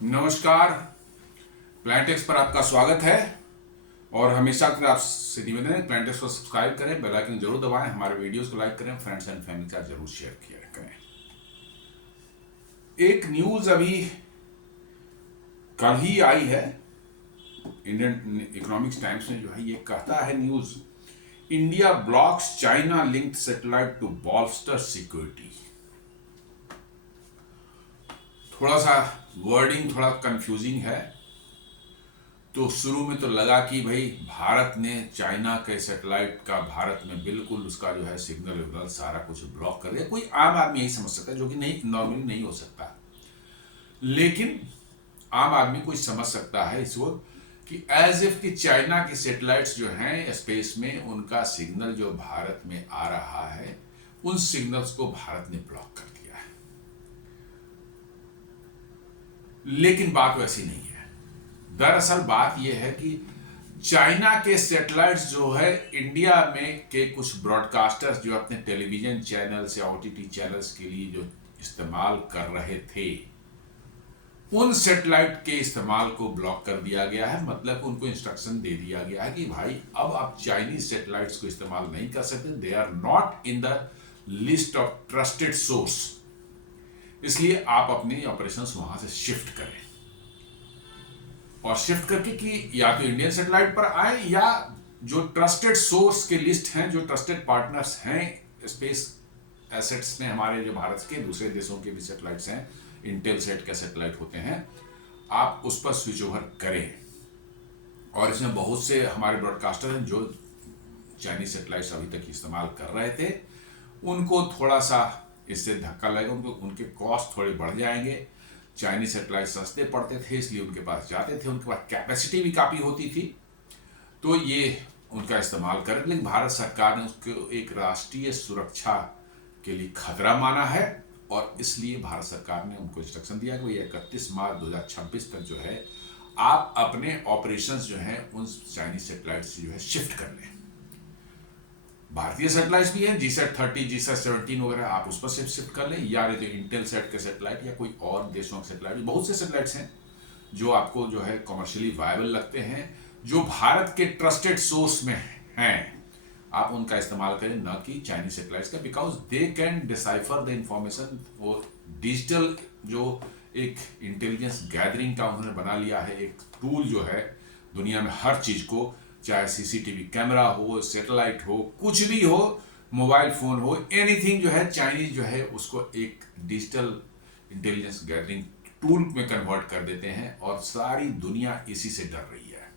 नमस्कार। प्लांटेक्स पर आपका स्वागत है और हमेशा की आपसे निवेदन है प्लांटेक्स को सब्सक्राइब करें, बेल आइकन जरूर दबाएं, हमारे वीडियोस को लाइक करें, फ्रेंड्स एंड फैमिली के साथ जरूर शेयर किया करें। एक न्यूज अभी कल ही आई है, इंडियन इकोनॉमिक्स टाइम्स में जो है ये कहता है news, India blocks China linked satellite to bolster security. थोड़ा सा वर्डिंग थोड़ा कंफ्यूजिंग है। तो शुरू में तो लगा कि भाई भारत ने चाइना के सैटेलाइट का भारत में बिल्कुल उसका जो है सिग्नल विग्नल सारा कुछ ब्लॉक कर दिया। कोई आम आदमी यही समझ सकता है, जो कि नहीं, नॉर्मली नहीं हो सकता। लेकिन आम आदमी कोई समझ सकता है इसको कि एज इफ कि चाइना की सैटेलाइट्स जो हैं स्पेस में, उनका सिग्नल जो भारत में आ रहा है, उन सिग्नल्स को भारत ने ब्लॉक कर दिया है। लेकिन बात वैसी नहीं है। दरअसल बात यह है कि चाइना के सैटेलाइट्स जो है इंडिया में के कुछ ब्रॉडकास्टर्स जो अपने टेलीविजन चैनल्स या ओटीटी चैनल्स के लिए जो इस्तेमाल कर रहे थे, उन सैटेलाइट के इस्तेमाल को ब्लॉक कर दिया गया है। मतलब उनको इंस्ट्रक्शन दे दिया गया है कि भाई अब आप चाइनीज सैटेलाइट्स को इस्तेमाल नहीं कर सकते, they are not in the list of trusted source, इसलिए आप अपने ऑपरेशंस वहां से शिफ्ट करें। और शिफ्ट करके कि या तो इंडियन सैटेलाइट पर आए या जो ट्रस्टेड सोर्स के लिस्ट हैं, जो ट्रस्टेड पार्टनर्स हैं स्पेस एसेट्स में, हमारे जो भारत के दूसरे देशों के भी सैटेलाइट्स हैं, इंटेल सेट के सैटेलाइट होते हैं, आप उस पर स्विच ओवर करें। और इसमें बहुत से हमारे ब्रॉडकास्टर हैं जो चाइनीज सैटेलाइट्स अभी तक इस्तेमाल कर रहे थे, उनको थोड़ा सा इससे धक्का लगेगा, उनको उनके कॉस्ट थोड़े बढ़ जाएंगे। चाइनीज सैटेलाइट सस्ते पड़ते थे इसलिए उनके पास जाते थे, उनके पास कैपेसिटी भी काफ़ी होती थी, तो ये उनका इस्तेमाल करें। लेकिन भारत सरकार ने उसको एक राष्ट्रीय सुरक्षा के लिए खतरा माना है और इसलिए भारत सरकार ने उनको इंस्ट्रक्शन दिया कि भाई 31 मार्च 2026 तक जो है आप अपने ऑपरेशंस जो हैं उन चाइनीज सैटेलाइट से जो है शिफ्ट कर लें। भारतीय सैटेलाइट्स भी हैं, GSAT-30, GSAT-17 वगैरह, आप उस पर शिफ्ट कर लें, या तो इंटेल सेट के सैटेलाइट या कोई और देशों के सैटेलाइट। बहुत से सैटेलाइट्स हैं जो आपको जो है कमर्शियली वायबल लगते हैं, जो भारत के ट्रस्टेड सोर्स में हैं, आप उनका इस्तेमाल करें, न कि चाइनीज सैटेलाइट्स का, because they can decipher the information. वो डिजिटल जो एक इंटेलिजेंस गैदरिंग का उन्होंने बना लिया है एक टूल जो है दुनिया में हर चीज को, चाहे सीसीटीवी कैमरा हो, सैटेलाइट हो, कुछ भी हो, मोबाइल फोन हो, एनीथिंग जो है चाइनीज जो है उसको एक डिजिटल इंटेलिजेंस गैदरिंग टूल में कन्वर्ट कर देते हैं और सारी दुनिया इसी से डर रही है।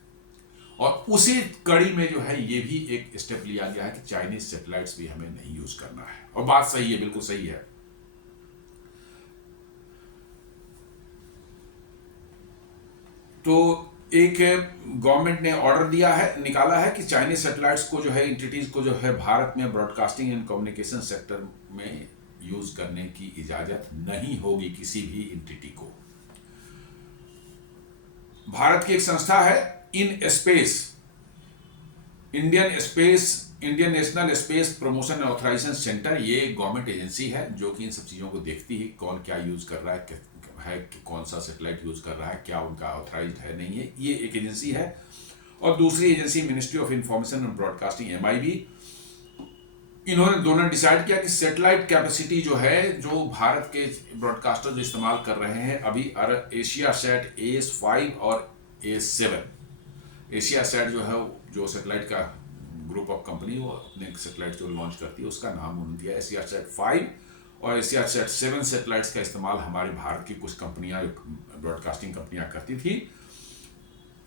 और उसी कड़ी में जो है ये भी एक स्टेप लिया गया है कि चाइनीज सैटेलाइट्स भी हमें नहीं यूज करना है। और बात सही है, बिल्कुल सही है। तो एक गवर्नमेंट ने ऑर्डर दिया है, निकाला है कि चाइनीज सैटेलाइट्स को जो है, एंटिटीज को जो है भारत में ब्रॉडकास्टिंग एंड कम्युनिकेशन सेक्टर में यूज करने की इजाजत नहीं होगी किसी भी एंटिटी को। भारत की एक संस्था है IN space, Indian national space promotion and authorisation centre. ये गवर्नमेंट एजेंसी है जो कि इन सब चीजों को देखती है, कौन क्या यूज कर रहा है कि कौन सा सैटेलाइट यूज कर रहा है, क्या उनका ऑथराइज्ड है नहीं है, ये एक एजेंसी है। और दूसरी agency ministry of information and broadcasting, MIB। इन्होंने दोनों डिसाइड किया कि सैटेलाइट कैपेसिटी जो है, जो भारत के ब्रॉडकास्टर जो इस्तेमाल कर रहे हैं अभी, एशिया सेट AS5 और AS7। एशिया सेट जो है, जो सैटेलाइट का ग्रुप ऑफ कंपनी, वो अपने सैटेलाइट जो लॉन्च करती है उसका नाम उन्होंने दिया एशिया सेट 5, और एशिया सेट 7 सैटेलाइट्स का इस्तेमाल हमारे भारत की कुछ कंपनियां, ब्रॉडकास्टिंग कंपनियां करती थी।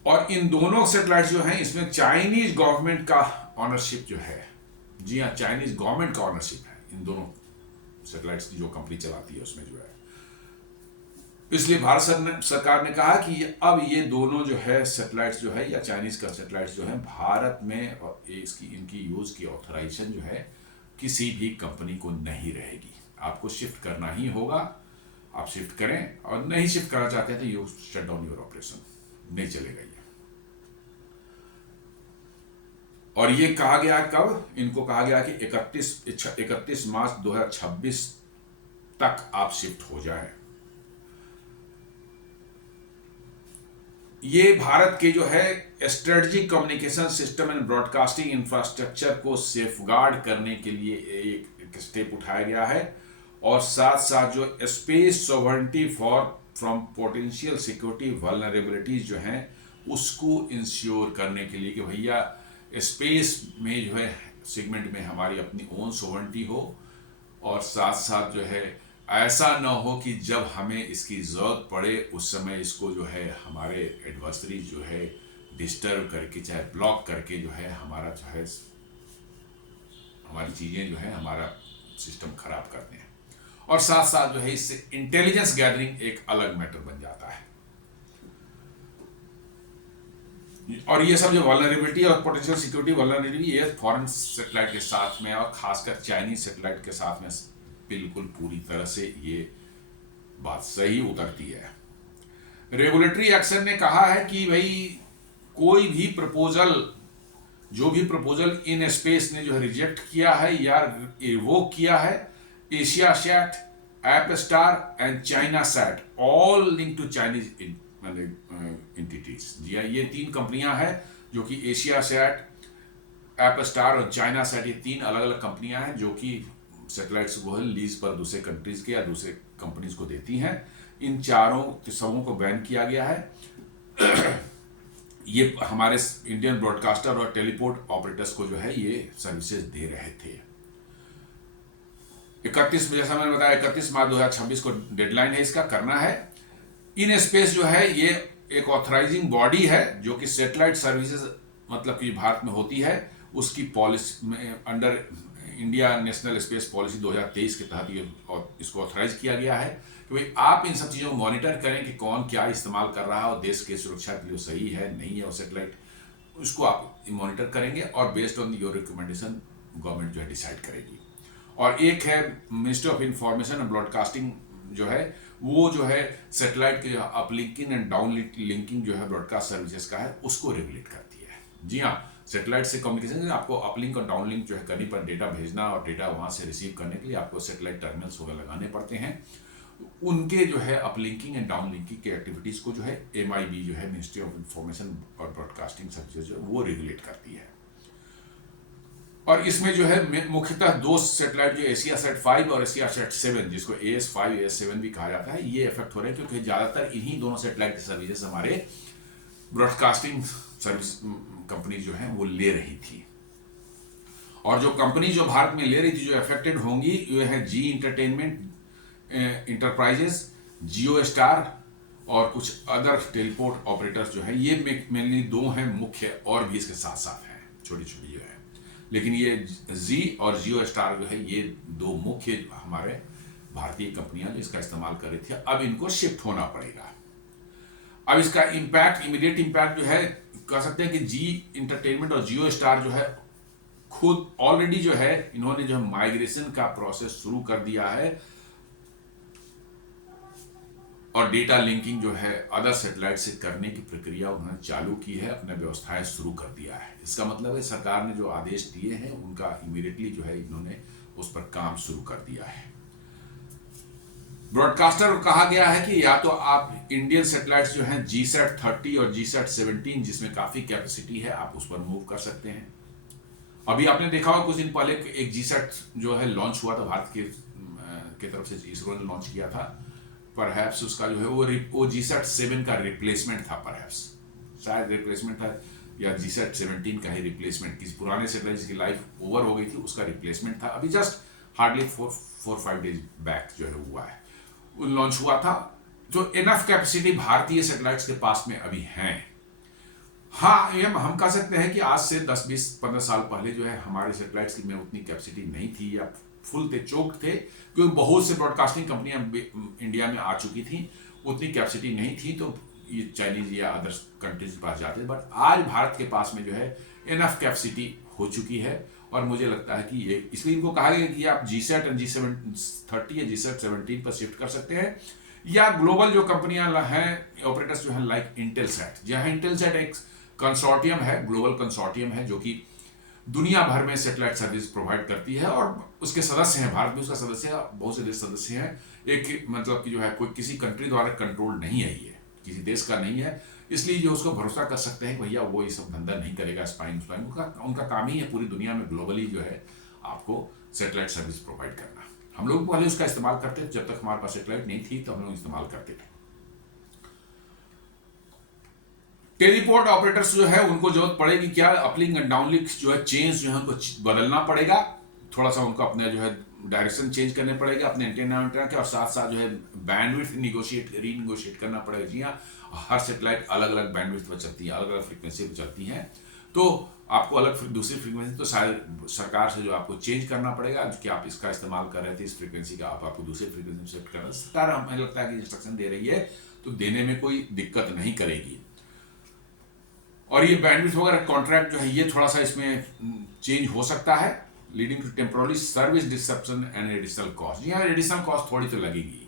और इन दोनों सैटेलाइट्स जो हैं इसमें चाइनीज गवर्नमेंट का ऑनरशिप जो है, जी हाँ, चाइनीज गवर्नमेंट का ऑनरशिप है इन दोनों सैटेलाइट्स की, जो कंपनी चलाती है उसमें जो है। इसलिए भारत सरकार ने कहा कि अब ये दोनों जो है सैटेलाइट्स जो है, या चाइनीज का सैटेलाइट्स जो है, भारत में और इनकी यूज की ऑथराइजेशन जो है किसी भी कंपनी को नहीं रहेगी। आपको शिफ्ट करना ही होगा, आप शिफ्ट करें, और नहीं शिफ्ट करना चाहते हैं तो you shut down your operation, नहीं चलेगा ये। और ये कहा गया कब, इनको कहा गया कि 31 मार्च 2026 तक आप शिफ्ट हो जाएं। ये भारत के जो है strategic communication system and broadcasting infrastructure को सेफगार्ड करने के लिए एक स्टेप उठाया गया है, और साथ साथ जो space sovereignty for from potential security vulnerabilities जो हैं उसको इंश्योर करने के लिए कि भैया स्पेस में जो है सेगमेंट में हमारी अपनी ओन सॉवरेनिटी हो, और साथ साथ जो है ऐसा ना हो कि जब हमें इसकी ज़रूरत पड़े उस समय इसको जो है हमारे एडवर्सरी जो है डिस्टर्ब करके चाहे ब्लॉक करके जो है हमारा जो है हमारी चीज़ें जो है हमारा सिस्टम खराब करते हैं। और साथ साथ जो है इससे इंटेलिजेंस गैदरिंग एक अलग मैटर बन जाता है। और ये सब जो वल्नरेबिलिटी और पोटेंशियल सिक्योरिटी वल्नरेबिलिटी ये फॉरेन सैटेलाइट के साथ में और खासकर चाइनीज सैटेलाइट के साथ में बिल्कुल पूरी तरह से ये बात सही उतरती है। रेगुलेटरी एक्शन ने कहा है कि भाई कोई भी प्रपोजल जो भी प्रपोजल इन स्पेस ने जो है रिजेक्ट किया है या रिवोक किया है, AsiaSat, Apstar and ChinaSat all link to Chinese entities. जी हाँ, ये 3 कंपनियां हैं जो कि एशिया सैट, एप स्टार और चाइना सैट, ये 3 अलग अलग कंपनियां हैं जो कि सैटेलाइट्स को लीज पर दूसरे कंट्रीज के या दूसरे कंपनीज को देती हैं। इन चारों सबों को बैन किया गया है। ये हमारे इंडियन ब्रॉडकास्टर और टेलीपोर्ट ऑपरेटर्स को जो है ये सर्विसेज दे रहे थे। 31 जैसा मैंने बताया 31 मार्च 2026 को डेडलाइन है इसका करना है। इन स्पेस जो है ये एक ऑथराइजिंग बॉडी है जो कि सैटेलाइट सर्विसेज मतलब कि भारत में होती है उसकी पॉलिसी में under India national space policy 2023 के तहत ये और इसको ऑथराइज किया गया है कि भाई आप इन सब चीज़ों को मॉनिटर करें कि कौन क्या इस्तेमाल कर रहा है और देश की सुरक्षा के लिए सही है नहीं है, और सैटेलाइट उसको आप मॉनिटर करेंगे और based on your recommendation government जो है डिसाइड करेगी। और एक है ministry of information and broadcasting जो है वो जो है सैटेलाइट के अपलिंकिंग एंड डाउन लिंकिंग जो है ब्रॉडकास्ट सर्विसेज का है उसको रेगुलेट करती है। जी हाँ, सैटेलाइट से कम्युनिकेशन आपको अपलिंक और डाउनलिंक जो है करनी पर डेटा भेजना और डेटा वहाँ से रिसीव करने के लिए आपको सैटेलाइट टर्मिनल्स वगैरह लगाने पड़ते हैं। उनके जो है अपलिंकिंग एंड डाउनलिंकिंग के एक्टिविटीज़ को जो है MIB जो है मिनिस्ट्री ऑफ इंफॉर्मेशन और ब्रॉडकास्टिंग सर्विसेज जो वो रेगुलेट करती है। और इसमें जो है मुख्यतः 2 सैटेलाइट जो एशिया सेट 5 और एशिया सेट 7 जिसको AS5 AS7 भी कहा जाता है ये इफेक्ट हो रहे हैं क्योंकि ज़्यादातर इन्हीं दोनों सैटेलाइट की सर्विसेज हमारे ब्रॉडकास्टिंग सर्विस कंपनी जो है वो ले रही थी। और जो कंपनी जो भारत में ले रही थी जो अफेक्टेड होंगी ये है जी एंटरटेनमेंट इंटरप्राइजेस, जियो स्टार और कुछ अदर टेलीपोर्ट ऑपरेटर्स जो है ये मेनली 2 हैं मुख्य, और भी इसके साथ साथ हैं छोटी छोटी जो है, लेकिन ये जी और जियो स्टार जो है ये 2 मुख्य हमारे भारतीय कंपनियां जो इसका इस्तेमाल कर रही थी। अब इनको शिफ्ट होना पड़ेगा। अब इसका इम्पैक्ट इमीडिएट इम्पैक्ट जो है कह सकते हैं कि जी इंटरटेनमेंट और जियो स्टार जो है खुद ऑलरेडी जो है इन्होंने जो है माइग्रेशन का प्रोसेस शुरू कर दिया है और डेटा लिंकिंग जो है अदर सैटेलाइट से करने की प्रक्रिया उन्होंने चालू की है, अपने व्यवस्थाएं शुरू कर दिया है। इसका मतलब है सरकार ने जो आदेश दिए हैं उनका इमीडिएटली जो है इन्होंने उस पर काम शुरू कर दिया है। ब्रॉडकास्टर को कहा गया है कि या तो आप इंडियन सैटेलाइट्स जो हैं GSAT 30 और GSAT 17 जिसमें काफी कैपेसिटी है आप उस पर मूव कर सकते हैं। अभी आपने देखा होगा कुछ दिन पहले एक GSAT जो है लॉन्च हुआ था भारत के तरफ से, इसरो ने लॉन्च किया था। परहैप्स उसका जो है वो GSAT 7 का रिप्लेसमेंट था, परहैप्स शायद रिप्लेसमेंट था या GSAT 17 का ही रिप्लेसमेंट, किसी पुराने सैटेलाइट जिसकी लाइफ ओवर हो गई थी उसका रिप्लेसमेंट था। अभी जस्ट हार्डली 4-5 डेज बैक जो है हुआ है लॉन्च हुआ था। जो इनफ कैपेसिटी भारतीय सैटेलाइट्स के पास में अभी हैं। हाँ, ये हम कह सकते हैं कि आज से 10, 20, 15 साल पहले जो है हमारे सैटेलाइट्स की में उतनी कैपेसिटी नहीं थी या फुल थे, चोक थे, क्योंकि बहुत से ब्रॉडकास्टिंग कंपनियां इंडिया में आ चुकी थी, उतनी कैपेसिटी नहीं थी तो ये चाइनीज या अदर कंट्रीज के पास जाते। बट आज भारत के पास में जो है इनफ कैपेसिटी हो चुकी है और मुझे लगता है कि ये इसलिए इनको कहा गया कि आप GSAT और G30 या GSAT 17 पर शिफ्ट कर सकते हैं, या ग्लोबल जो कंपनियां हैं ऑपरेटर्स जो हैं लाइक इंटेलसैट, जहां इंटेलसैट एक कंसोर्टियम है, ग्लोबल कंसोर्टियम है जो कि दुनिया भर में सैटेलाइट सर्विस प्रोवाइड करती है और उसके सदस्य हैं, भारत में उसका सदस्य है, बहुत से देश सदस्य हैं। एक मतलब कि जो है कोई किसी कंट्री द्वारा कंट्रोल नहीं है, ये किसी देश का नहीं है, इसलिए जो उसको भरोसा कर सकते हैं कि भैया वो ये सब धंधा नहीं करेगा, स्पाइंग स्पाइंग उनका काम ही है पूरी दुनिया में ग्लोबली जो है आपको सैटेलाइट सर्विस प्रोवाइड करना। हम लोग पहले उसका इस्तेमाल करते थे, जब तक हमारे पास सैटेलाइट नहीं थी तो हम लोग इस्तेमाल करते थे। टेलीपोर्ट ऑपरेटर्स जो है उनको जरूरत पड़ेगी क्या, अपलिंक एंड डाउनलिंक जो है चेंज जो है उनको बदलना पड़ेगा, थोड़ा सा उनको अपने जो है डायरेक्शन चेंज करने पड़ेगा अपने एंटेना के, और साथ साथ जो है बैंडविड्थ रीनिगोशिएट करना पड़ेगा। जी हाँ, हर सेटेलाइट अलग अलग बैंडविड्थ पर चलती है, अलग अलग फ्रीक्वेंसी पर चलती हैं, तो आपको अलग दूसरी फ्रीक्वेंसी तो शायद सरकार से जो आपको चेंज करना पड़ेगा कि आप इसका इस्तेमाल कर रहे थे इस फ्रीक्वेंसी का, आपको दूसरी फ्रीक्वेंसी में शिफ्ट करना। सरकार हमें लगता है कि इंस्ट्रक्शन दे रही है तो देने में कोई दिक्कत नहीं करेगी। और ये बैंडविड्थ वगैरह कॉन्ट्रैक्ट जो है ये थोड़ा सा इसमें चेंज हो सकता है, leading to temporary service disruption and additional cost. यहाँ एडिशनल कॉस्ट थोड़ी तो लगेगी,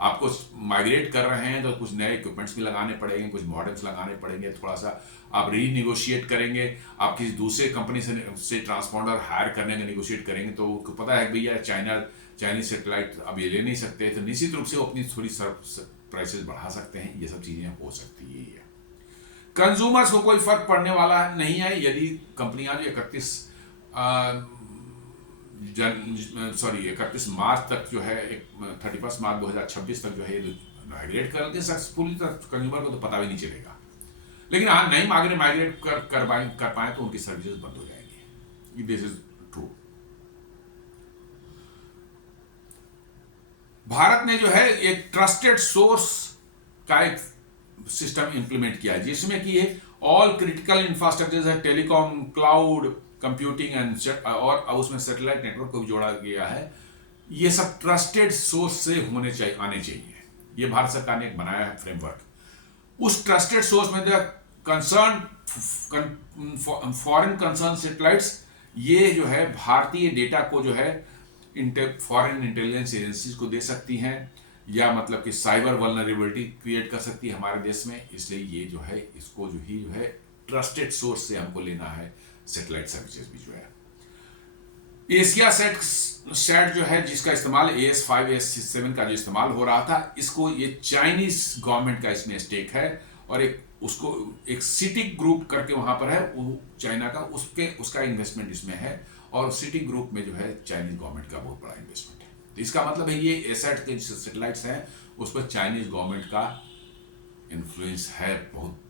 आपको माइग्रेट कर रहे हैं तो कुछ नए इक्विपमेंट्स भी लगाने पड़ेंगे, कुछ मॉडल्स लगाने पड़ेंगे, थोड़ा सा आप रीनिगोशिएट करेंगे, आप किसी दूसरे कंपनी से ट्रांसपॉन्डर हायर करने का निगोशिएट करेंगे, तो उनको पता है भैया चाइनीज सेटेलाइट अब ये ले नहीं सकते, तो निश्चित रूप से वो अपनी थोड़ी प्राइसेस बढ़ा सकते हैं। ये सब चीज़ें हो सकती है। कंज्यूमर्स को कोई फर्क पड़ने वाला नहीं है यदि कंपनियां जो 31 मार्च तक जो है 31 मार्च 2026 तक जो है माइग्रेट कर लेते सक्सेसफुली, तक कंज्यूमर को तो पता भी नहीं चलेगा। लेकिन हाँ नहीं माइग्रेट कर पाए तो उनकी सर्विसेज बंद हो जाएंगी। This is true. भारत ने जो है एक ट्रस्टेड सोर्स का एक सिस्टम इंप्लीमेंट किया है जिसमें कि ऑल क्रिटिकल इंफ्रास्ट्रक्चर है, टेलीकॉम, क्लाउड कंप्यूटिंग एंड और उसमें सैटेलाइट नेटवर्क को भी जोड़ा गया है। ये सब ट्रस्टेड सोर्स से आने चाहिए। ये भारत सरकार ने एक बनाया है फ्रेमवर्क। उस ट्रस्टेड सोर्स में फॉरेन कंसर्न सैटेलाइट्स ये जो है भारतीय डेटा को जो है फॉरेन इंटेलिजेंस एजेंसीज को दे सकती हैं, या मतलब कि साइबर वल्नरेबिलिटी क्रिएट कर सकती है हमारे देश में। इसलिए ये जो है इसको जो है ट्रस्टेड सोर्स से हमको लेना है सैटेलाइट सर्विसेज भी जो है। एशिया सेट जो है जिसका इस्तेमाल AS5 AS7 का जो इस्तेमाल हो रहा था, इसको ये चाइनीज गवर्नमेंट का इसमें स्टेक है, और एक सिटी ग्रुप करके वहां पर है वो चाइना का, उसका इन्वेस्टमेंट इसमें है, और सिटी ग्रुप में जो है चाइनीज गवर्नमेंट का बहुत बड़ा इन्वेस्टमेंट है। तो इसका मतलब है ये एसैट के जो सैटेलाइट्स हैं उस पर चाइनीज गवर्नमेंट का इन्फ्लुएंस है बहुत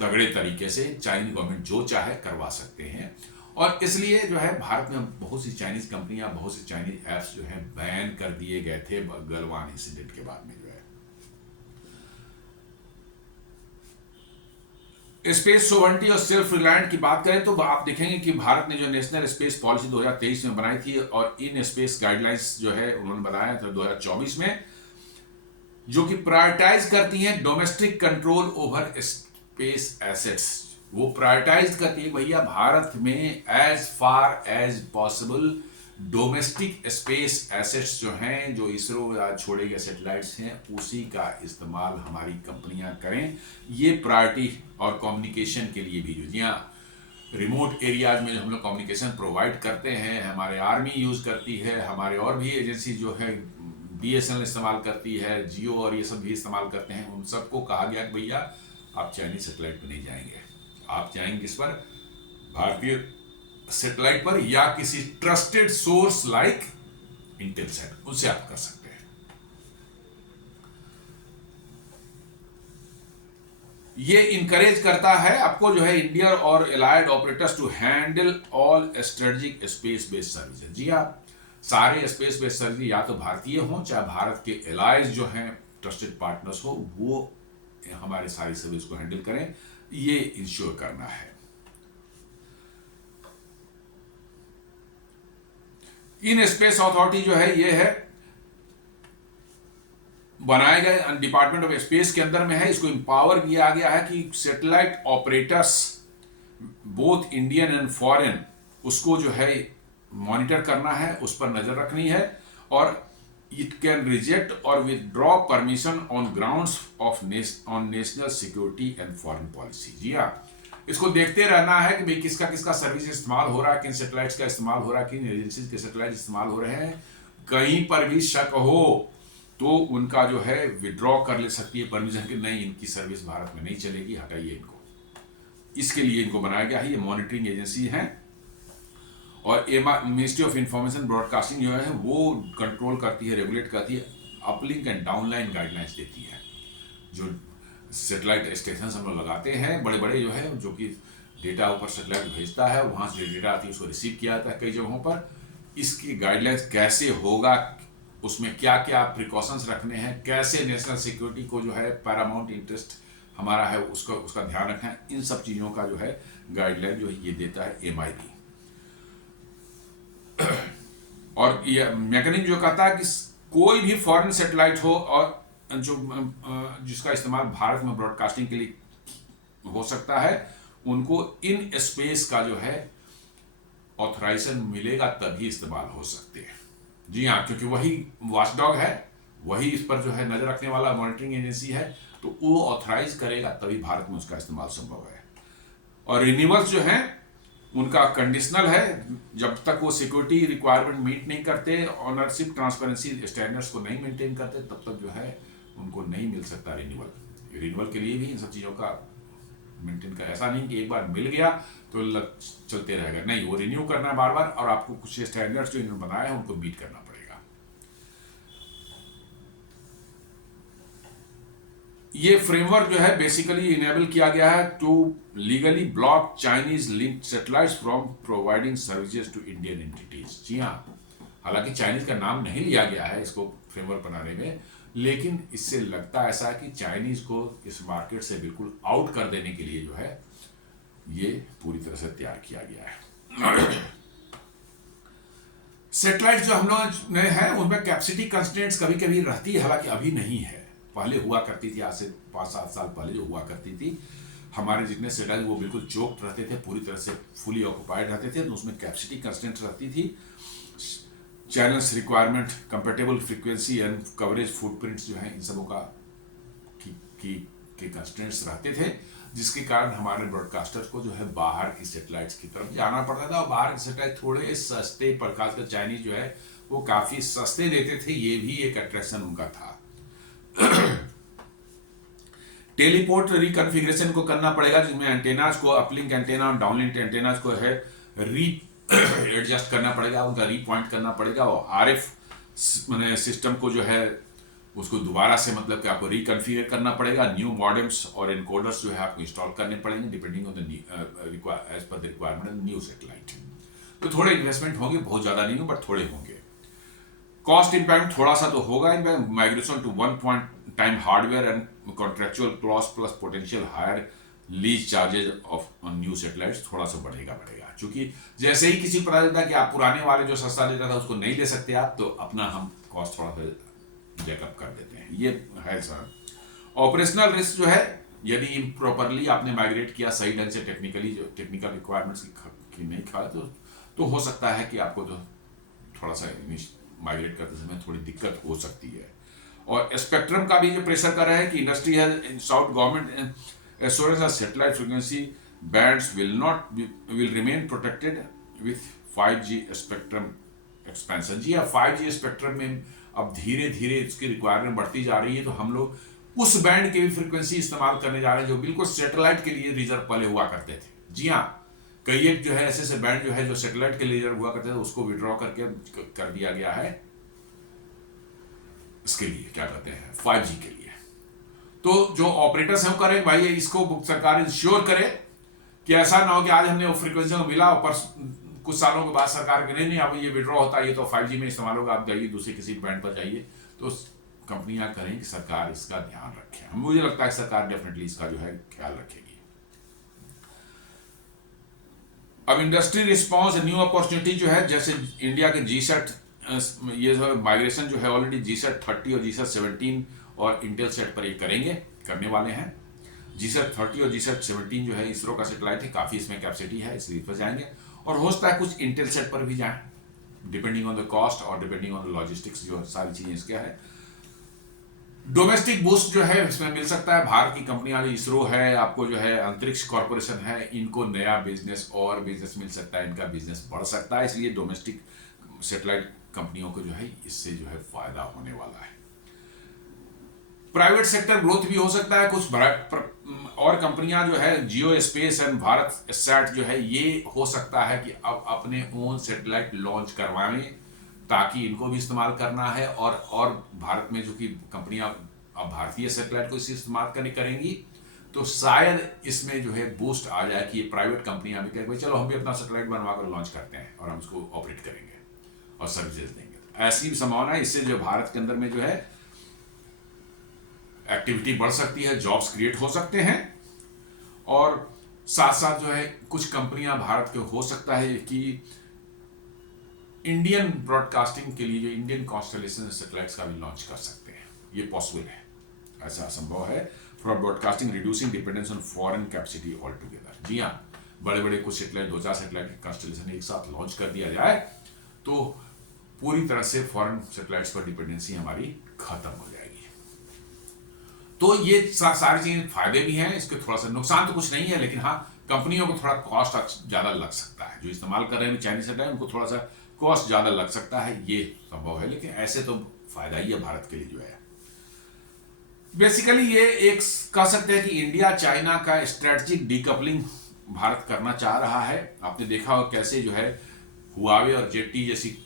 तगड़े तरीके से। चाइनीज गवर्नमेंट जो चाहे करवा सकते हैं, और इसलिए जो है भारत में बहुत सी चाइनीज कंपनियां, बहुत सी चाइनीज ऐप्स जो है बैन कर दिए गए थे गलवान इंसिडेंट के बाद में जो है। स्पेस सोवरेनिटी और सेल्फ रिलायंट की बात करें तो आप देखेंगे कि भारत ने जो नेशनल स्पेस पॉलिसी 2023 में बनाई थी, और इन स्पेस गाइडलाइंस जो है उन्होंने बनाया था 2024 में, जो कि प्रायोरिटाइज करती हैं domestic control over space assets. वो प्रायोरिटाइज करती है भैया भारत में as far as possible domestic space assets जो हैं, जो इसरो छोड़े गए सैटेलाइट्स हैं, उसी का इस्तेमाल हमारी कंपनियां करें। ये प्रायोरिटी, और कम्युनिकेशन के लिए भी जो, जी हाँ, रिमोट एरियाज में जो हम लोग कम्युनिकेशन प्रोवाइड करते हैं, हमारे आर्मी यूज़ करती है, हमारे और भी एजेंसी जो है BSNL इस्तेमाल करती है, जियो और ये सब भी इस्तेमाल करते हैं। उन सबको कहा गया कि भैया आप चाइनीज सैटेलाइट पर नहीं जाएंगे, आप जाएंगे किस पर, भारतीय सैटेलाइट पर, या किसी ट्रस्टेड सोर्स लाइक इंटेलसैट, उनसे आप कर सकते हैं। ये इनकरेज करता है आपको जो है इंडिया और allied operators to handle all strategic space based services. जी हाँ, सारे स्पेस बेस्ड सर्विस या तो भारतीय हों, चाहे भारत के एलाइज जो हैं ट्रस्टेड पार्टनर्स हो, वो हमारे सारी सर्विस को हैंडल करें, ये इंश्योर करना है। इन स्पेस अथॉरिटी जो है ये है बनाए गए डिपार्टमेंट ऑफ स्पेस के अंदर में है। इसको इंपावर किया गया है कि satellite operators both Indian and foreign उसको जो है मॉनिटर करना है, उस पर नजर रखनी है, और इट कैन रिजेक्ट और withdraw permission on grounds of on national security and foreign policy. जी हाँ, इसको देखते रहना है कि भाई किसका किसका सर्विस इस्तेमाल हो रहा है, किन सैटेलाइट्स का इस्तेमाल हो रहा है, किन एजेंसीज के सैटेलाइट इस्तेमाल हो रहे हैं। कहीं पर भी शक हो तो उनका जो है विड्रॉ कर ले सकती है परमिशन कि नहीं, इनकी सर्विस भारत में नहीं चलेगी, हटाइए इनको। इसके लिए इनको बनाया गया है, ये मॉनिटरिंग एजेंसी है। और मिनिस्ट्री ऑफ इंफॉर्मेशन ब्रॉडकास्टिंग जो है वो कंट्रोल करती है, रेगुलेट करती है, अपलिंक एंड डाउनलाइन गाइडलाइंस देती है। जो सेटेलाइट स्टेशन हम लोग लगाते हैं बड़े बड़े जो है, जो कि डेटा ऊपर सेटेलाइट भेजता है, वहाँ से डेटा आती है, उसको रिसीव किया जाता है कई जगहों पर। इसकी गाइडलाइंस कैसे होगा, उसमें क्या क्या प्रिकॉशंस रखने हैं, कैसे नेशनल सिक्योरिटी को जो है पैरामाउंट इंटरेस्ट हमारा है उसका ध्यान रखना है, इन सब चीज़ों का जो है गाइडलाइन जो है ये देता है MIB। और ये मैकेनिज्म जो कहता है कि कोई भी फॉरेन सेटेलाइट हो और जो जिसका इस्तेमाल भारत में ब्रॉडकास्टिंग के लिए हो सकता है, उनको इन स्पेस का जो है ऑथराइजेशन मिलेगा तभी इस्तेमाल हो सकते हैं। जी हाँ, क्योंकि वही वॉचडॉग है, वही इस पर जो है नजर रखने वाला मॉनिटरिंग एजेंसी है, तो वो ऑथराइज करेगा तभी भारत में उसका इस्तेमाल संभव है। और रिन्यूअल्स जो है उनका कंडीशनल है, जब तक वो सिक्योरिटी रिक्वायरमेंट मीट नहीं करते, ऑनरशिप ट्रांसपेरेंसी स्टैंडर्ड्स को नहीं मेंटेन करते, तब तक जो है उनको नहीं मिल सकता रिन्यूअल। रिन्यूअल के लिए भी इन सब चीज़ों का मेंटेन का, ऐसा नहीं कि एक बार मिल गया तो चलते रहेगा, नहीं, वो रिन्यू करना है बार बार, और आपको कुछ स्टैंडर्ड्स जो इन्होंने बनाए हैं उनको मीट करना पड़ेगा। ये फ्रेमवर्क जो है बेसिकली इनेबल किया गया है to legally block Chinese linked satellites from providing services to Indian entities. जी हाँ, हालांकि चाइनीज का नाम नहीं लिया गया है इसको फ्रेमवर्क बनाने में, लेकिन इससे लगता ऐसा है कि चाइनीज को इस मार्केट से बिल्कुल आउट कर देने के लिए जो है ये पूरी तरह से तैयार किया गया है। सैटेलाइट जो हम लोग ने है उनमें कैपेसिटी कंस्ट्रेंट्स कभी कभी रहती है, हालांकि अभी नहीं है, पहले हुआ करती थी, आज से 5-7 साल पहले जो हुआ करती थी, हमारे जितने सैटेलाइट वो बिल्कुल चोक्ड रहते थे, पूरी तरह से फुली ऑक्युपाइड रहते थे, तो उसमें कैपेसिटी कंस्ट्रेंट्स रहती थी, channels requirement, compatible frequency and coverage footprints जो है इन सबों का के कंस्ट्रेंट्स रहते थे, जिसके कारण हमारे ब्रॉडकास्टर्स को जो है बाहर की सैटेलाइट्स की तरफ जाना पड़ता था। और बाहर के सैटेलाइट थोड़े सस्ते, प्रकाश का चाइनीज जो है वो काफ़ी सस्ते देते थे, ये भी एक अट्रैक्शन उनका था। टेलीपोर्ट रिकॉन्फ़िगरेशन को करना पड़ेगा, जिसमें एंटेनाज को, अपलिंक एंटेना और डाउनलिंक एंटेनाज को है एडजस्ट करना पड़ेगा, उनका रीपॉइंट करना पड़ेगा, और RF मैंने सिस्टम को जो है उसको दोबारा से मतलब कि आपको रिकॉन्फ़िगर करना पड़ेगा, न्यू मॉडेम्स और एनकोडर्स जो है आपको इंस्टॉल करने पड़ेंगे depending on the as per the requirement of new satellite. तो थोड़े इन्वेस्टमेंट होंगे, बहुत ज़्यादा नहीं हो बट थोड़े होंगे। कॉस्ट इम्पैक्ट थोड़ा सा तो होगा इनमें, migration to one point time hardware and contractual clause plus potential higher lease charges of new satellites थोड़ा सा बढ़ेगा, क्योंकि जैसे ही किसी को पता चलता है कि आप पुराने वाले जो सस्ता देता था उसको नहीं ले सकते आप, तो अपना हम कॉस्ट थोड़ा सा जैकअप कर देते हैं, ये है सर। ऑपरेशनल रिस्क जो है, यदि प्रॉपरली आपने माइग्रेट किया सही ढंग से, टेक्निकली जो टेक्निकल रिक्वायरमेंट्स की नहीं खाया, तो हो सकता है कि आपको जो थोड़ा सा माइग्रेट करते समय थोड़ी दिक्कत हो सकती है। और स्पेक्ट्रम का भी जो प्रेशर कर रहा है कि इंडस्ट्री है sought government assurance that satellite frequency bands will remain protected with 5G spectrum expansion. जी, अब 5G स्पेक्ट्रम में अब धीरे धीरे इसकी रिक्वायरमेंट बढ़ती जा रही है, तो हम लोग उस बैंड की भी फ्रीक्वेंसी इस्तेमाल करने जा रहे हैं जो बिल्कुल सैटेलाइट के लिए रिजर्व पहले हुआ करते थे। जी हाँ, कई एक जो है ऐसे बैंड जो है जो सैटेलाइट के लिए रिजर्व हुआ करते थे उसको विड्रॉ करके कर दिया गया है इसके लिए, क्या कहते हैं, 5G के लिए। तो जो ऑपरेटर्स हैं वो करें भाई, इसको सरकार इंश्योर करे कि ऐसा ना हो कि आज हमने वो फ्रीक्वेंसी को मिला और कुछ सालों के बाद सरकार के नहीं अब ये विड्रॉ होता है, ये तो 5G में इस्तेमाल होगा, आप जाइए दूसरे किसी बैंड पर जाइए। तो कंपनियां करें कि सरकार इसका ध्यान रखे, मुझे लगता है सरकार डेफिनेटली इसका जो है ख्याल रखेगी। अब इंडस्ट्री रिस्पॉन्स, न्यू अपॉर्चुनिटी जो है, जैसे इंडिया के GSAT ये जो माइग्रेशन जो है ऑलरेडी GSAT 30 और GSAT 17 और इंटेलसेट पर ये करने वाले हैं। GSAT 30 और GSAT 17 जो है इसरो का सैटेलाइट है, काफ़ी इसमें कैपेसिटी है, इसलिए पर जाएंगे, और हो सकता है कुछ इंटेलसेट पर भी जाएं, डिपेंडिंग ऑन द कॉस्ट और डिपेंडिंग ऑन द लॉजिस्टिक्स, जो सारी चीज़ें इसके है। डोमेस्टिक बूस्ट जो है इसमें मिल सकता है, भारत की कंपनियां जो इसरो है, आपको जो है अंतरिक्ष कॉर्पोरेशन है, इनको नया बिजनेस मिल सकता है, इनका बिजनेस बढ़ सकता है, इसलिए डोमेस्टिक सैटेलाइट कंपनियों को जो है इससे जो है फायदा होने वाला है। प्राइवेट सेक्टर ग्रोथ भी हो सकता है, कुछ और कंपनियां जो है जियो स्पेस एंड भारत सैट जो है ये हो सकता है कि अब अपने ओन सैटेलाइट लॉन्च करवाएं, ताकि इनको भी इस्तेमाल करना है। और भारत में जो कि कंपनियां अब भारतीय सैटेलाइट को इसे इस्तेमाल करेंगी, तो शायद इसमें जो है बूस्ट आ जाए कि ये प्राइवेट कंपनियां भी कहें भाई चलो हम भी अपना सैटेलाइट बनवा कर लॉन्च करते हैं और हम उसको ऑपरेट करेंगे और सर्विसेज देंगे। ऐसी संभावना है, इससे जो भारत के अंदर में जो है एक्टिविटी बढ़ सकती है, जॉब्स क्रिएट हो सकते हैं। और साथ साथ जो है कुछ कंपनियां भारत के हो सकता है कि इंडियन ब्रॉडकास्टिंग के लिए जो इंडियन कॉन्स्टलेशन सैटेलाइट्स का भी लॉन्च कर सकते हैं, ये पॉसिबल है, ऐसा संभव है। For broadcasting reducing dependence on foreign capacity all together. जी हाँ, बड़े बड़े कुछ सैटेलाइट, 2-4 सैटेलाइट कॉन्स्टलेशन एक साथ लॉन्च कर दिया जाए तो पूरी तरह से फॉरेन सैटेलाइट्स पर डिपेंडेंसी हमारी खत्म हो जाएगी। तो ये सारी चीजें फायदे भी हैं, इसके थोड़ा सा नुकसान तो कुछ नहीं है, लेकिन हाँ कंपनियों को थोड़ा कॉस्ट ज्यादा लग सकता है। जो इस्तेमाल कर रहे हैं चाइनीज सैटेलाइट, उनको थोड़ा सा कॉस्ट ज्यादा लग सकता है, ये संभव है। लेकिन ऐसे तो फायदा ही है भारत के लिए जो है। बेसिकली ये एक कह सकते हैं कि इंडिया चाइना का स्ट्रेटेजिक डीकपलिंग भारत करना चाह रहा है। आपने देखा हो कैसे जो है हुआवे और जेटी जैसी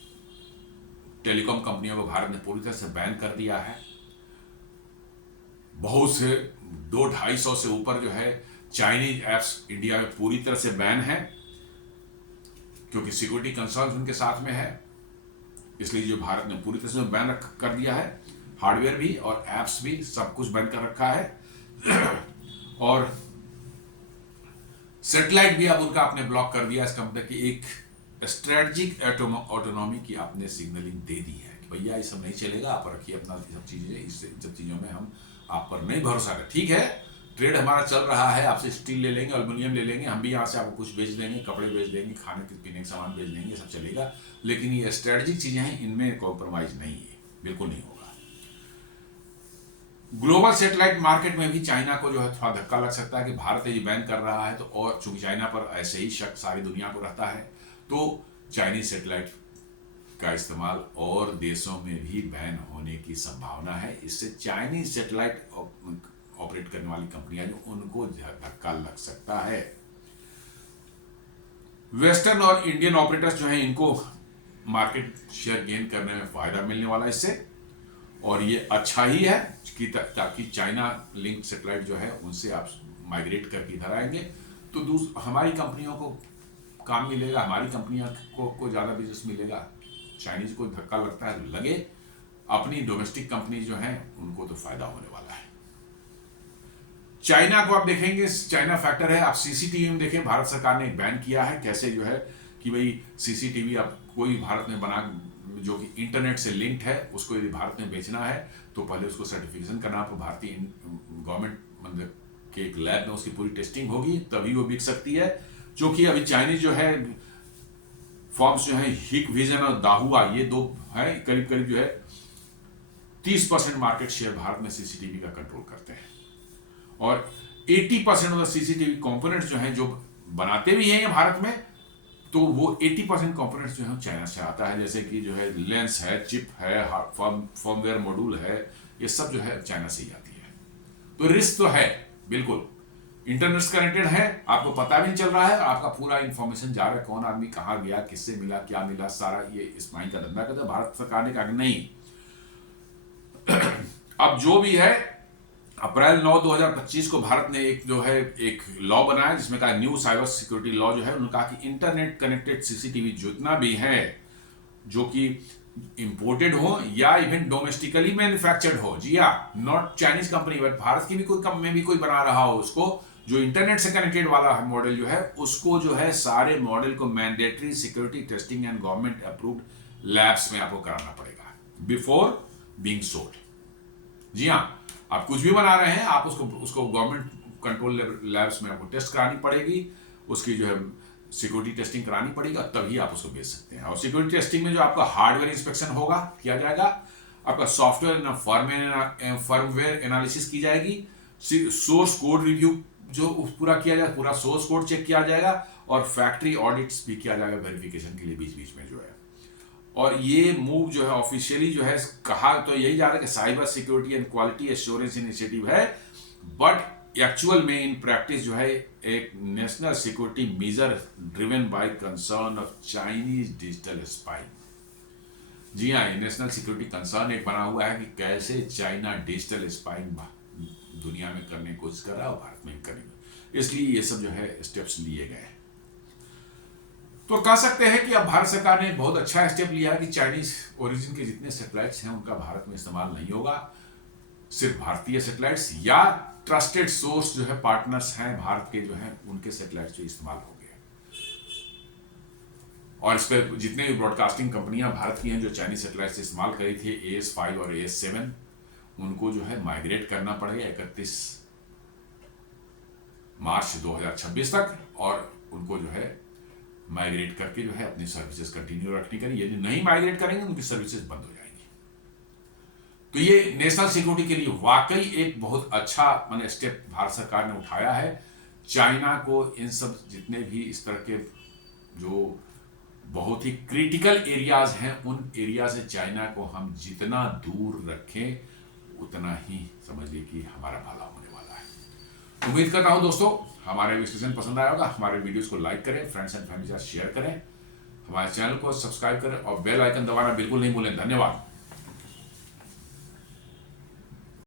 टेलीकॉम कंपनियों को भारत ने पूरी तरह से बैन कर दिया है। बहुत से 200-250 से ऊपर जो है चाइनीज एप्स इंडिया में पूरी तरह से बैन है, क्योंकि सिक्योरिटी कंसर्न उनके साथ में है। इसलिए जो भारत ने पूरी तरह से बैन कर दिया है, हार्डवेयर भी और एप्स भी सब कुछ बैन कर रखा है। और सैटेलाइट भी अब उनका आपने ब्लॉक कर दिया। इस कंपनी की एक स्ट्रेटजिक ऑटोनॉमी की आपने सिग्नलिंग दे दी है कि भैया ये सब नहीं चलेगा, आप रखिए अपना सब चीजें, इस सब चीजों में हम आप पर नहीं भरोसा करें। ठीक है, ट्रेड हमारा चल रहा है, आपसे स्टील ले लेंगे, एल्युमिनियम ले लेंगे, हम भी यहाँ से आपको कुछ बेच देंगे, कपड़े बेच देंगे, खाने पीने के सामान बेच देंगे, सब चलेगा। लेकिन ये स्ट्रेटेजिक चीजें हैं, इनमें कॉम्प्रोमाइज नहीं है, बिल्कुल नहीं होगा। ग्लोबल सैटेलाइट मार्केट में भी चाइना को जो है थोड़ा धक्का लग सकता है कि भारत ये बैन कर रहा है, तो और चूंकि चाइना पर ऐसे ही शक सारी दुनिया को रहता है, तो चाइनीज सैटेलाइट का इस्तेमाल और देशों में भी बैन होने की संभावना है। इससे चाइनीज सैटेलाइट ऑपरेट करने वाली कंपनियां जो उनको धक्का लग सकता है। वेस्टर्न और इंडियन ऑपरेटर्स जो हैं इनको मार्केट शेयर गेन करने में फायदा मिलने वाला है इससे, और ये अच्छा ही है कि ताकि चाइना लिंक सैटेलाइट जो है उनसे आप माइग्रेट करके इधर आएंगे तो हमारी कंपनियों को काम मिलेगा, हमारी कंपनियों को ज़्यादा बिजनेस मिलेगा। चाइनीज को धक्का लगता है तो लगे, अपनी डोमेस्टिक कंपनी जो हैं उनको तो फायदा होने वाला है। चाइना को आप देखेंगे, चाइना फैक्टर है। आप सीसीटीवी में देखें, भारत सरकार ने एक बैन किया है कैसे जो है कि भाई सीसीटीवी आप कोई भारत में बना जो कि इंटरनेट से लिंक्ड है, उसको यदि भारत में बेचना है तो पहले उसको सर्टिफिकेशन करना, आपको भारतीय गवर्नमेंट मतलब के एक लैब में उसकी पूरी टेस्टिंग होगी, तभी वो बिक सकती है। जो कि अभी चाइनीज जो है फॉर्म्स जो है हिकविजन और दाहुआ, ये दो है, करीब करीब जो है 30% मार्केट शेयर भारत में सीसीटीवी का कंट्रोल करते हैं। और 80% ऑफ सीसीटीवी कंपोनेंट्स जो हैं, जो बनाते भी हैं भारत में, तो वो 80% कंपोनेंट्स जो है चाइना से आता है। जैसे कि जो है लेंस है, चिप है, फर्मवेयर मॉड्यूल है, ये सब जो है चाइना से ही आती है। तो रिस्क तो है बिल्कुल, इंटरनेट कनेक्टेड है, आपको पता भी नहीं चल रहा है, आपका पूरा इंफॉर्मेशन जा रहा है, कौन आदमी कहाँ गया, किससे मिला, क्या मिला, सारा ये इस्माइल का धंधा करता है। भारत सरकार ने कहा कि नहीं, अब जो भी है अप्रैल 9, 2025 को भारत ने एक जो है एक लॉ बनाया जिसमें कहा न्यू साइबर सिक्योरिटी लॉ जो है, उन्होंने कहा कि इंटरनेट कनेक्टेड सीसीटीवी जितना भी है जो कि इंपोर्टेड हो या इवन डोमेस्टिकली मैन्युफैक्चर्ड हो, जी हाँ, not Chinese company but Bharat की भी कोई कंपनी भी कोई बना रहा हो, उसको जो इंटरनेट से कनेक्टेड वाला मॉडल जो है उसको जो है सारे मॉडल को mandatory security testing and government approved labs में आपको कराना पड़ेगा बिफोर बीइंग सोल्ड। जी हाँ, आप कुछ भी बना रहे हैं, आप उसको गवर्नमेंट कंट्रोल लैब्स में आपको टेस्ट करानी पड़ेगी, उसकी जो है सिक्योरिटी टेस्टिंग करानी पड़ेगी, तभी आप उसको बेच सकते हैं। और सिक्योरिटी टेस्टिंग में जो आपका हार्डवेयर इंस्पेक्शन होगा किया जाएगा, आपका सॉफ्टवेयर फर्मवेयर एनालिसिस की जाएगी, सोर्स कोड रिव्यू जो पूरा किया जाएगा, पूरा सोर्स कोड चेक किया जाएगा, और फैक्ट्री ऑडिट्स भी किया जाएगा वेरिफिकेशन के लिए बीच बीच में जो है। और ये मूव जो है ऑफिशियली जो है कहा तो यही जा रहा है कि cyber security and quality assurance initiative है, बट एक्चुअल में इन प्रैक्टिस जो है एक national security measure driven by concern of Chinese digital spying. जी हाँ, नेशनल सिक्योरिटी कंसर्न एक बना हुआ है कि कैसे चाइना डिजिटल स्पाइंग दुनिया में करने की कोशिश कर रहा है और भारत में भी करेंगे, इसलिए ये सब जो है स्टेप्स लिए गए हैं। तो कह सकते हैं कि अब भारत सरकार ने बहुत अच्छा स्टेप लिया है कि चाइनीज ओरिजिन के जितने सैटेलाइट्स हैं उनका भारत में इस्तेमाल नहीं होगा। सिर्फ भारतीय सैटेलाइट्स या ट्रस्टेड सोर्स जो है पार्टनर्स हैं भारत के जो हैं उनके सैटेलाइट्स जो इस्तेमाल होंगे। और इस पर जितने भी ब्रॉडकास्टिंग कंपनियां भारत की हैं जो चाइनीज सैटेलाइट्स इस्तेमाल करी थी AS5 और AS7, उनको जो है माइग्रेट करना पड़ेगा 31 मार्च 2026 तक, और उनको जो है माइग्रेट करके जो है अपनी सर्विसेज कंटिन्यू रखनी करेंगे। यदि नहीं माइग्रेट करेंगे उनकी सर्विसेज बंद हो जाएंगी। तो ये नेशनल सिक्योरिटी के लिए वाकई एक बहुत अच्छा मैंने स्टेप भारत सरकार ने उठाया है। चाइना को इन सब जितने भी इस तरह के जो बहुत ही क्रिटिकल एरियाज हैं उन एरिया से चाइना को हम जितना दूर रखें उतना ही समझ लीजिए कि हमारा भला होने वाला है। उम्मीद करता हूं दोस्तों हमारे विश्लेषण पसंद आया होगा। हमारे वीडियोस को लाइक करें, फ्रेंड्स एंड फैमिली के साथ शेयर करें, हमारे चैनल को सब्सक्राइब करें और बेल आइकन दबाना बिल्कुल नहीं भूलें। धन्यवाद।